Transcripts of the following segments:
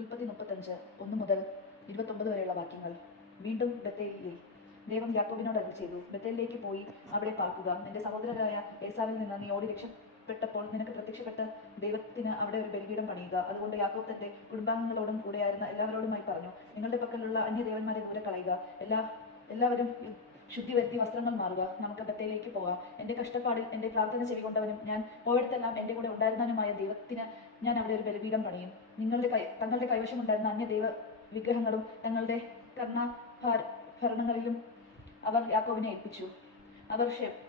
ഉൽപ്പത്തി 35 1 മുതൽ 29 വരെയുള്ള വാക്യങ്ങൾ. വീണ്ടും ബത്തേലിൽ ദൈവം യാക്കോബിനോട് അരുളി ചെയ്തു, ബത്തേലിലേക്ക് പോയി അവിടെ പാർക്കുക. നിന്റെ സഹോദരരായ ഏസാവിൽ നിന്ന് നീ ഓടി രക്ഷപ്പെട്ടപ്പോൾ നിനക്ക് പ്രത്യക്ഷപ്പെട്ട് ദൈവത്തിന് അവിടെ ഒരു ബലിപീഠം പണിയുക. അതുകൊണ്ട് യാക്കോബ് തന്റെ കുടുംബാംഗങ്ങളോടും കൂടെയായിരുന്ന എല്ലാവരോടുമായി പറഞ്ഞു, നിങ്ങളുടെ പക്കലുള്ള അന്യദേവന്മാരെ ദൂരെ കളയുക. എല്ലാവരും ശുദ്ധി വരുത്തി വസ്ത്രങ്ങൾ മാറുക. നമുക്ക് ബത്തേലിലേക്ക് പോകാം. എൻ്റെ കഷ്ടപ്പാടിൽ എൻ്റെ പ്രാർത്ഥന ചെവികൊണ്ടവനും ഞാൻ പോയിടത്തെല്ലാം എൻ്റെ കൂടെ ഉണ്ടായിരുന്നവനുമായ ദൈവത്തിന് ഞാൻ അവിടെ ഒരു ബലിപീഠം പണിയും. തങ്ങളുടെ കൈവശമുണ്ടായിരുന്ന അന്യദൈവ വിഗ്രഹങ്ങളും തങ്ങളുടെ കർണാഭരണങ്ങളിലും അവർ യാക്കോബിനെ ഏൽപ്പിച്ചു. അവർ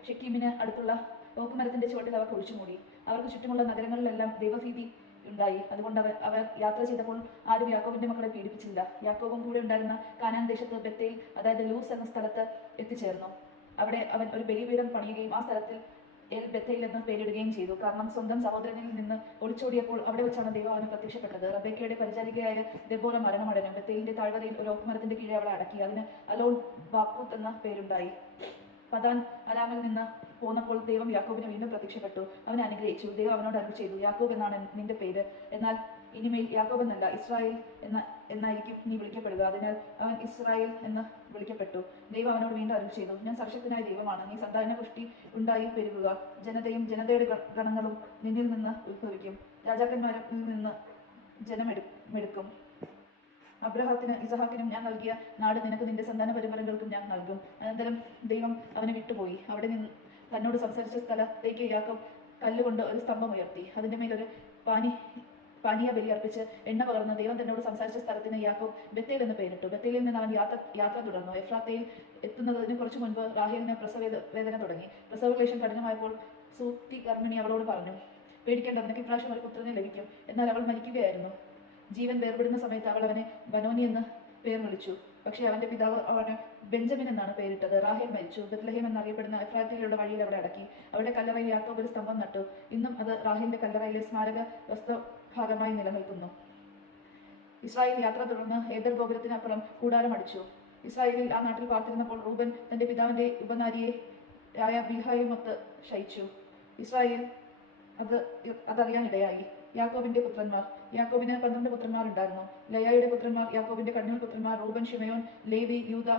ഷെക്കീമിന് അടുത്തുള്ള ഓക്കുമരത്തിന്റെ ചുവട്ടിൽ അവർ കുഴിച്ചു മൂടി. അവർക്ക് ചുറ്റുമുള്ള നഗരങ്ങളിലെല്ലാം ദൈവഭീതി ഉണ്ടായി. അതുകൊണ്ട് അവർ യാത്ര ചെയ്തപ്പോൾ ആരും യാക്കോബിന്റെ മക്കളെ പീഡിപ്പിച്ചില്ല. യാക്കോബും കൂടെ ഉണ്ടായിരുന്ന കാനാൻ ദേശത്ത് ബത്തേൽ, അതായത് ലൂസ് എന്ന സ്ഥലത്ത് എത്തിച്ചേർന്നു. അവിടെ അവൻ ഒരു ബലിപീഠം പണിയുകയും ആ സ്ഥലത്തിൽ എൽ ബത്തേൽ എന്ന് പേരിടുകയും ചെയ്തു. കാരണം സ്വന്തം സഹോദരനിൽ നിന്ന് ഒളിച്ചോടിയപ്പോൾ അവിടെ വെച്ചാണ് ദൈവം അവന് പ്രത്യക്ഷപ്പെട്ടത്. റബേക്കയുടെ പരിചാരികയായ ദെബോറ മരണമടഞ്ഞു. ബത്തേലിന്റെ താഴ്വരയിൽ ഒരു ഓക്കുമരത്തിന്റെ കീഴെ അവളെ അടക്കി. അതിന് അലോൺ ബാക്കൂത്ത് എന്ന പേരുണ്ടായി. പദാൻ അരാമിൽ നിന്ന് പോന്നപ്പോൾ ദൈവം യാക്കോബിന് വീണ്ടും പ്രത്യക്ഷപ്പെട്ടു. അവനെ അനുഗ്രഹിച്ചു. ദൈവം അവനോട് അരുളി ചെയ്തു, യാക്കോബ് എന്നാണ് നിന്റെ പേര്, എന്നാൽ ഇനിമേൽ യാക്കോബ് എന്നല്ല ഇസ്രായേൽ എന്നായിരിക്കും നീ വിളിക്കപ്പെടുക. അതിനാൽ അവൻ ഇസ്രായേൽ എന്ന് വിളിക്കപ്പെട്ടു. ദൈവം അവനോട് വീണ്ടും അരുളി ചെയ്തു, ഞാൻ സർവശക്തനായ ദൈവമാണ്. നീ സന്താന പുഷ്ടി ഉണ്ടായി പെരുകുക. ജനതയുടെ ഗണങ്ങളും നിന്നിൽ നിന്ന് ഉത്ഭവിക്കും. രാജാക്കന്മാരിൽ നിന്ന് ജനമെടുക്കും. അബ്രഹാത്തിനും ഇസഹാക്കിനും ഞാൻ നൽകിയ നാട് നിനക്ക് നിന്റെ സന്താന പരമ്പരകൾക്കും ഞാൻ നൽകും. അനന്തരം ദൈവം അവനെ വിട്ടുപോയി. അവിടെ നിന്ന് തന്നോട് സംസാരിച്ച സ്ഥലത്തേക്ക് യാക്കോബ് കല്ലുകൊണ്ട് ഒരു സ്തംഭം ഉയർത്തി. അതിന്റെ മേലൊരു പാനീയ ബലി അർപ്പിച്ച് എണ്ണ പകർന്ന് ദൈവം തന്നോട് സംസാരിച്ച സ്ഥലത്തിന് യാക്കോബ് ബത്തേൽ എന്ന് പേരിട്ടു. ബത്തേലിൽ നിന്ന് അവൻ യാത്ര തുടർന്നു. എഫ്രാത്തയിൽ എത്തുന്നതിന് കുറച്ചു മുൻപ് റാഹേലിന് പ്രസവവേദന തുടങ്ങി. പ്രസവക്ലേശം കഠിനമായപ്പോൾ സൂത്തി കർമ്മിണി അവളോട് പറഞ്ഞു, പേടിക്കേണ്ട, നിനക്ക് ഇപ്രാവശ്യം ഒരു പുത്രനെ ലഭിക്കും. എന്നാൽ അവൾ മരിക്കുകയായിരുന്നു. ജീവൻ വേർപെടുന്ന സമയത്ത് അവൾ അവനെ ബനോനി എന്ന് പേർ വിളിച്ചു. പക്ഷേ അവന്റെ പിതാവ് അവന് ബെഞ്ചമിൻ എന്നാണ് പേരിട്ടത്. റാഹേൽ മരിച്ചു. ബത്ലഹേം എന്നറിയപ്പെടുന്ന എഫ്രാത്തിലുള്ള വഴിയിൽ അവിടെ അടക്കി. അവരുടെ കല്ലറയിൽ യാക്കോബ് ഒരു സ്തംഭം നട്ടു. ഇന്നും അത് റാഹേലിന്റെ കല്ലറയിലെ സ്മാരക വസ്തുഭാഗമായി നിലനിൽക്കുന്നു. ഇസ്രായേൽ യാത്ര തുടർന്ന് ഏദർ ഗോപുരത്തിനപ്പുറം കൂടാരം അടിച്ചു. ഇസ്രായേലിൽ ആ നാട്ടിൽ പാർത്തിരുന്നപ്പോൾ റൂബൻ തന്റെ പിതാവിന്റെ ഉപനാരിയെ ആയ ബിൽഹായുമൊത്ത് ശയിച്ചു. ഇസ്രായേൽ അതറിയാനിടയായി. യാക്കോബിന്റെ പുത്രന്മാർ. യാക്കോബിന് 12 പുത്രന്മാർ ഉണ്ടായിരുന്നു. ലയായുടെ പുത്രന്മാർ യാക്കോബിന്റെ കണ്ണിൽ പുത്രന്മാർ റൂബൻ, ഷിമയോൻ, ലേവി, യൂദ,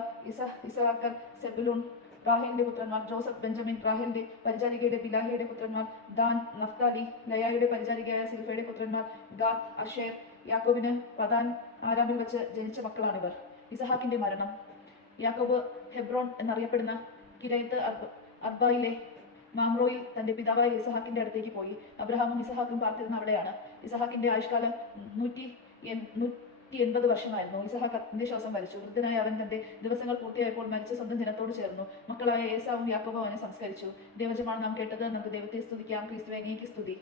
ഇസഹാക്കർ, സെബുലൂൺ. റാഹേലിന്റെ പുത്രന്മാർ ജോസഫ്, ബെഞ്ചമിൻ. റാഹേലിന്റെ പരിചാരികയുടെ ബിലാഹയുടെ പുത്രന്മാർ ദാൻ, നഫ്താലി. ലയായുടെ പരിചാരികയായ സിൽഫയുടെ പുത്രന്മാർ ഗാദ്, അഷേർ. യാക്കോബിന് പദാൻ ആരാമിൽ വെച്ച് ജനിച്ച മക്കളാണിവർ. ഇസഹാക്കിന്റെ മരണം. യാക്കോബ് ഹെബ്രോൺ എന്നറിയപ്പെടുന്ന കിരയത്ത് അർബയിലെ മാമ്രോയിൽ തന്റെ പിതാവായ ഇസഹാക്കിന്റെ അടുത്തേക്ക് പോയി. അബ്രഹാമും ഇസഹാക്കും പാർത്തിരുന്ന അവിടെയാണ്. ഇസഹാക്കിന്റെ ആയുഷ്കാലം 180 വർഷമായിരുന്നു. ഇസഹാക്ക് അന്ത്യശ്വാസം വലിച്ചു. വൃദ്ധനായ അവൻ തന്റെ ദിവസങ്ങൾ പൂർത്തിയായപ്പോൾ മരിച്ച സ്വന്തം ജനത്തോട് ചേർന്നു. മക്കളായ ഏസാവും യാക്കോബും അവനെ സംസ്കരിച്ചു. ദൈവജനമാണ് നാം കേട്ടത്. നമുക്ക് ദൈവത്തെ സ്തുതിക്കാം. ക്രിസ്തുവേ, നീക്ക് സ്തുതി.